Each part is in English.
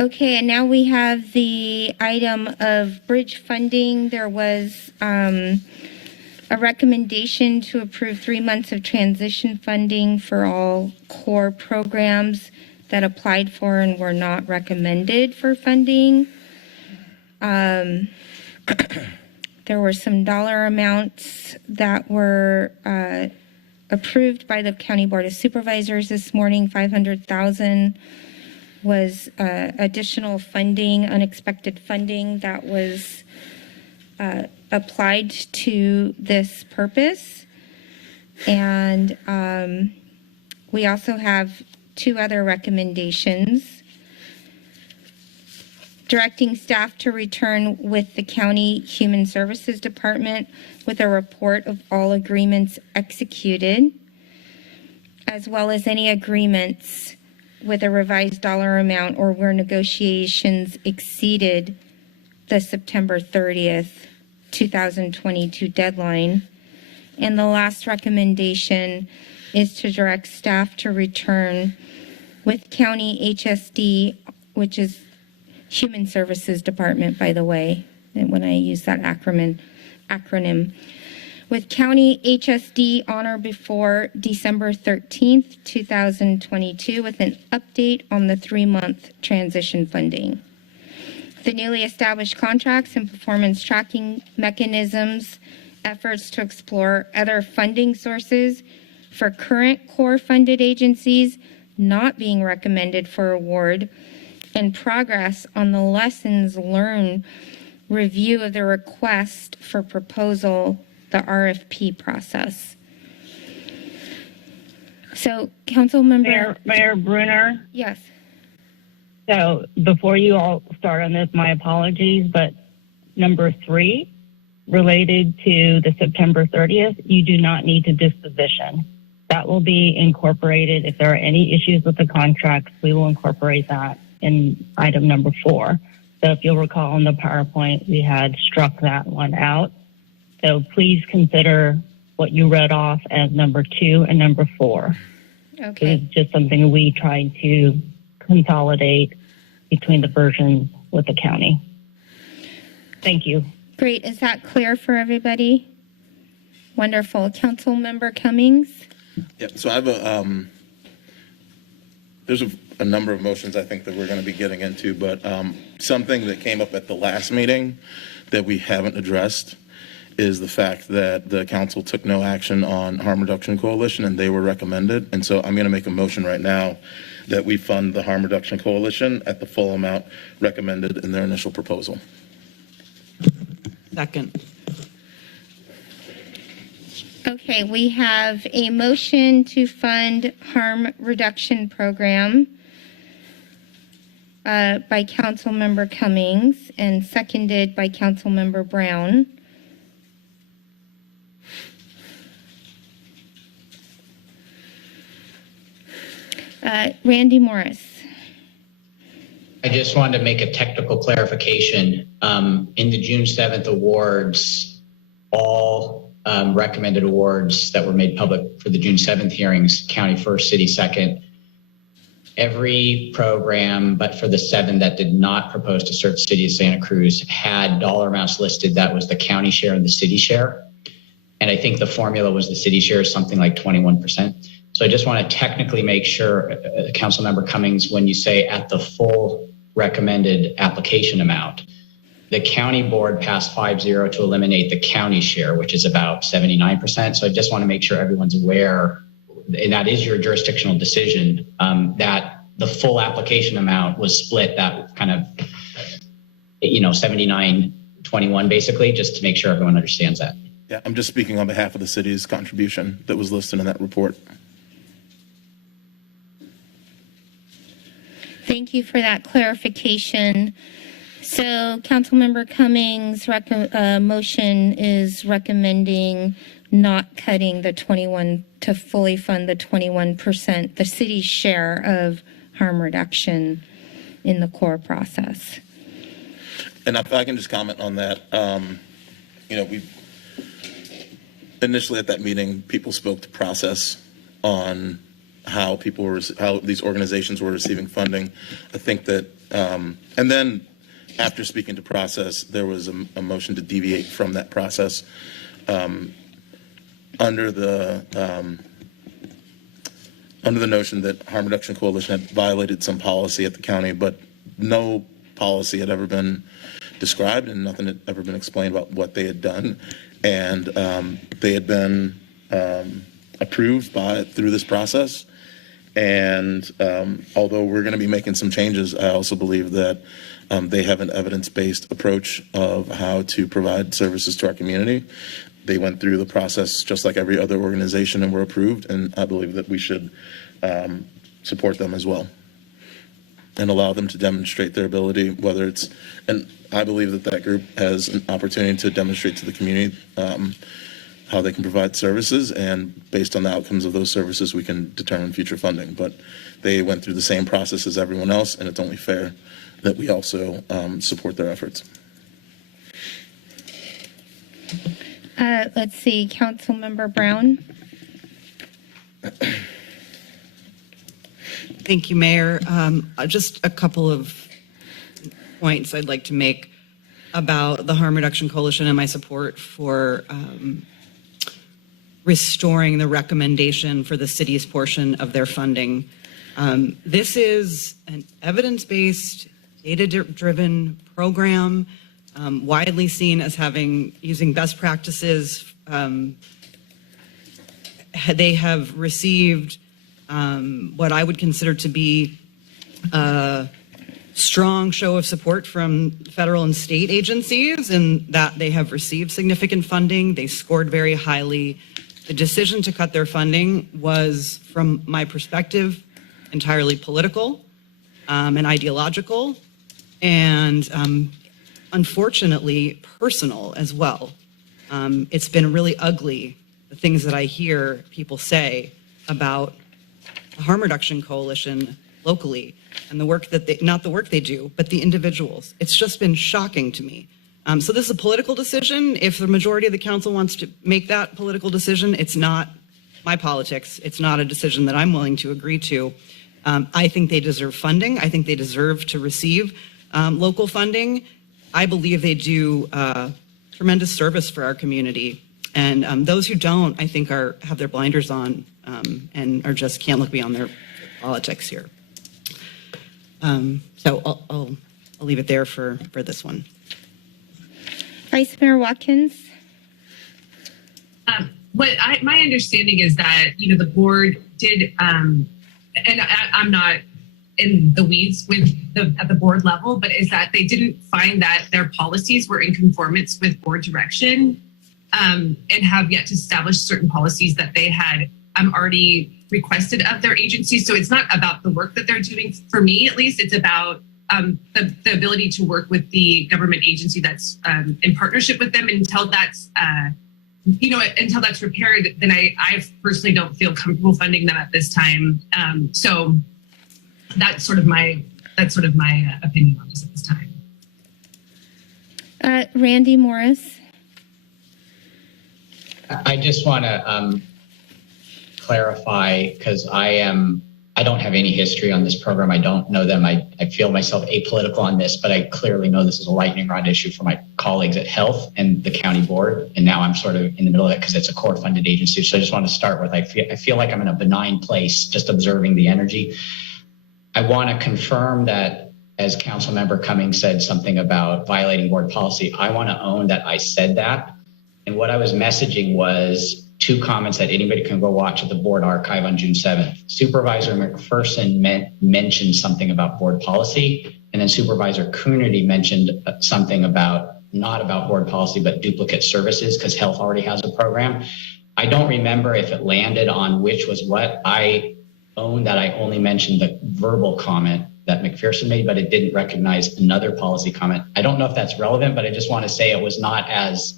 Okay, and now we have the item of bridge funding. There was a recommendation to approve 3 months of transition funding for all core programs that applied for and were not recommended for funding. There were some dollar amounts that were approved by the County Board of Supervisors this morning. $500,000 was additional funding, unexpected funding that was applied to this purpose. And we also have 2 other recommendations. Directing staff to return with the County Human Services Department with a report of all agreements executed, as well as any agreements with a revised dollar amount or where negotiations exceeded the September 30th, 2022 deadline. And the last recommendation is to direct staff to return with County HSD, which is Human Services Department, by the way, and when I use that acronym, with County HSD on or before December 13th, 2022, with an update on the 3-month transition funding. The newly established contracts and performance tracking mechanisms, efforts to explore other funding sources for current core funded agencies not being recommended for award, and progress on the lessons learned review of the request for proposal, the RFP process. So, Council Member Mayor Brunner. Yes. So before you all start on this, my apologies, but number 3, related to the September 30th, you do not need to disposition. That will be incorporated. If there are any issues with the contracts, we will incorporate that in item number 4. So if you'll recall in the PowerPoint, we had struck that one out. So please consider what you read off as number 2 and number 4. Okay. It's just something we tried to consolidate between the versions with the county. Thank you. Great. Is that clear for everybody? Wonderful. Council Member Cummings? Yeah, so I have there's a number of motions I think that we're going to be getting into, but something that came up at the last meeting that we haven't addressed is the fact that the council took no action on Harm Reduction Coalition and they were recommended. And so I'm going to make a motion right now that we fund the Harm Reduction Coalition at the full amount recommended in their initial proposal. Second. Okay, we have a motion to fund harm reduction program by Councilmember Cummings and seconded by Councilmember Brown. Randy Morris. I just wanted to make a technical clarification. In the June 7th awards, all recommended awards that were made public for the June 7th hearings, county first, city second, every program, but for the 7 that did not propose to serve the city of Santa Cruz, had dollar amounts listed. That was the county share and the city share. And I think the formula was the city share is something like 21%. So I just want to technically make sure, Councilmember Cummings, when you say at the full recommended application amount, the county board passed 5-0 to eliminate the county share, which is about 79%. So I just want to make sure everyone's aware, and that is your jurisdictional decision, that the full application amount was split that kind of, 79-21 basically, just to make sure everyone understands that. Yeah, I'm just speaking on behalf of the city's contribution that was listed in that report. Thank you for that clarification. So Councilmember Cummings' motion is recommending not cutting the 21 to fully fund the 21%, the city's share of harm reduction in the core process. And if I can just comment on that, we initially at that meeting, people spoke to process on how how these organizations were receiving funding. I think that, and then after speaking to process, there was a motion to deviate from that process under the notion that Harm Reduction Coalition had violated some policy at the county, but no policy had ever been described and nothing had ever been explained about what they had done. And they had been approved through this process. And although we're going to be making some changes, I also believe that they have an evidence-based approach of how to provide services to our community. They went through the process just like every other organization and were approved, and I believe that we should support them as well and allow them to demonstrate their ability, whether it's, and I believe that that group has an opportunity to demonstrate to the community how they can provide services, and based on the outcomes of those services, we can determine future funding. But they went through the same process as everyone else, and it's only fair that we also support their efforts. Let's see, Councilmember Brown. Thank you, Mayor. Just a couple of points I'd like to make about the Harm Reduction Coalition and my support for restoring the recommendation for the city's portion of their funding. This is an evidence-based, data-driven program, widely seen as using best practices. They have received what I would consider to be a strong show of support from federal and state agencies, in that they have received significant funding. They scored very highly. The decision to cut their funding was, from my perspective, entirely political and ideological, and unfortunately personal as well. It's been really ugly, the things that I hear people say about the Harm Reduction Coalition locally and the work that not the work they do, but the individuals. It's just been shocking to me. So this is a political decision. If the majority of the council wants to make that political decision, it's not my politics. It's not a decision that I'm willing to agree to. I think they deserve funding. I think they deserve to receive local funding. I believe they do tremendous service for our community. And those who don't, I think, have their blinders on and just can't look beyond their politics here. So I'll leave it there for this one. Vice Mayor Watkins. My understanding is that, the board did, and I'm not in the weeds at the board level, but is that they didn't find that their policies were in conformance with board direction, and have yet to establish certain policies that they had already requested of their agency. So it's not about the work that they're doing. For me, at least, it's about the ability to work with the government agency that's in partnership with them. Until that's until that's repaired, then I personally don't feel comfortable funding them at this time. So that's sort of my opinion on this at this time. Randy Morris. I just want to clarify, because I don't have any history on this program. I don't know them. I feel myself apolitical on this, but I clearly know this is a lightning rod issue for my colleagues at Health and the county board. And now I'm sort of in the middle of it because it's a core funded agency. So I just want to start with, I feel like I'm in a benign place just observing the energy. I want to confirm that, as Councilmember Cummings said something about violating board policy, I want to own that I said that. And what I was messaging was 2 comments that anybody can go watch at the board archive on June 7th. Supervisor McPherson mentioned something about board policy, and then Supervisor Coonerty mentioned something not about board policy, but duplicate services, because Health already has a program. I don't remember if it landed on which was what. I own that I only mentioned the verbal comment that McPherson made, but it didn't recognize another policy comment. I don't know if that's relevant, but I just want to say it was not as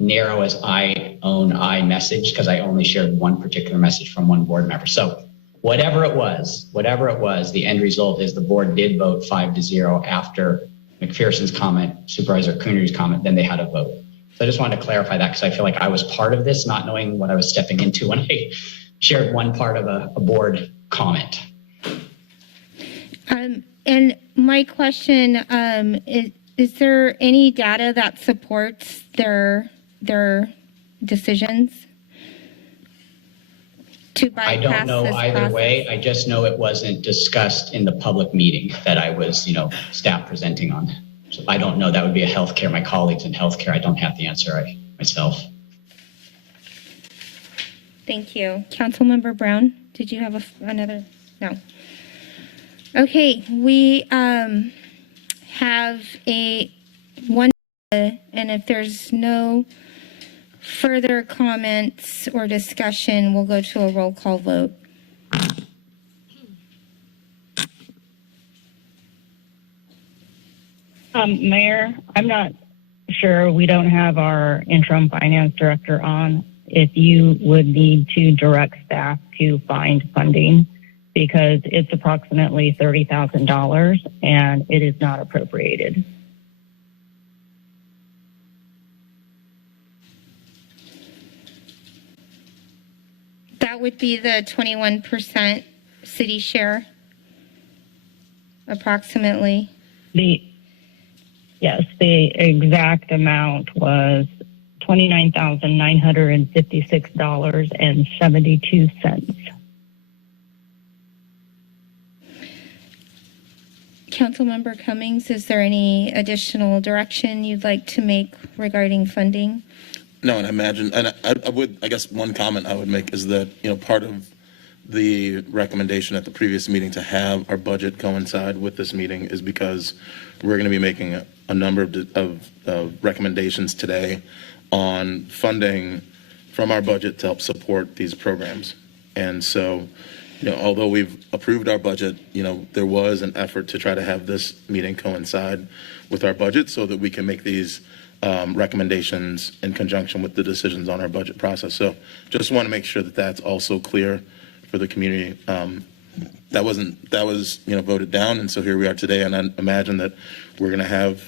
narrow as I messaged, because I only shared one particular message from one board member. So whatever it was, the end result is the board did vote 5-0 after McPherson's comment, Supervisor Coonerty's comment, then they had a vote. So I just wanted to clarify that, because I feel like I was part of this, not knowing what I was stepping into when I shared one part of a board comment. And my question, is there any data that supports their decisions to I bypass don't know this either process? way. I just know it wasn't discussed in the public meeting that I was, staff presenting on. So I don't know. That would be a healthcare, my colleagues in healthcare. I don't have the answer myself. Thank you. Councilmember Brown, did you have another? No. Okay, we have one, and if there's no further comments or discussion, we'll go to a roll call vote. Mayor, I'm not sure, we don't have our interim finance director on, if you would need to direct staff to find funding, because it's approximately $30,000 and it is not appropriated. That would be the 21% city share, approximately. The exact amount was $29,956.72. Councilmember Cummings, is there any additional direction you'd like to make regarding funding? No, and I imagine, and I guess one comment I would make is that, part of the recommendation at the previous meeting to have our budget coincide with this meeting is because we're going to be making a number of recommendations today on funding from our budget to help support these programs. And so, although we've approved our budget, there was an effort to try to have this meeting coincide with our budget so that we can make these recommendations in conjunction with the decisions on our budget process. So just want to make sure that that's also clear for the community. That was voted down, and so here we are today, and I imagine that we're going to have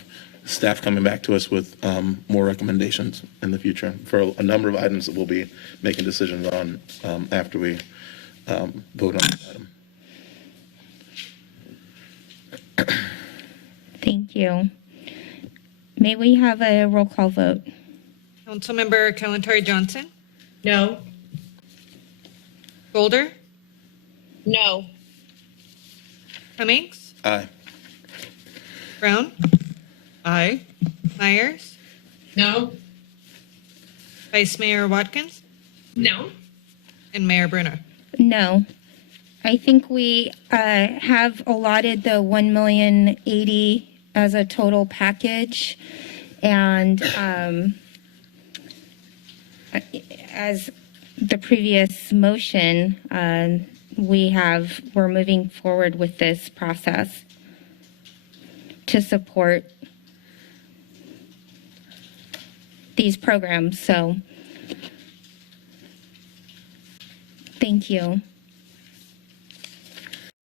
staff coming back to us with more recommendations in the future for a number of items that we'll be making decisions on after we vote on this item. Thank you. May we have a roll call vote? Councilmember Kalantari Johnson, No. Golder, No. Cummings, Aye. Brown, aye, Myers, No. Vice Mayor Watkins, No. and Mayor Brunner. No. I think we have allotted the $1,080,000 as a total package, and as the previous motion, we're moving forward with this process to support these programs. So, thank you.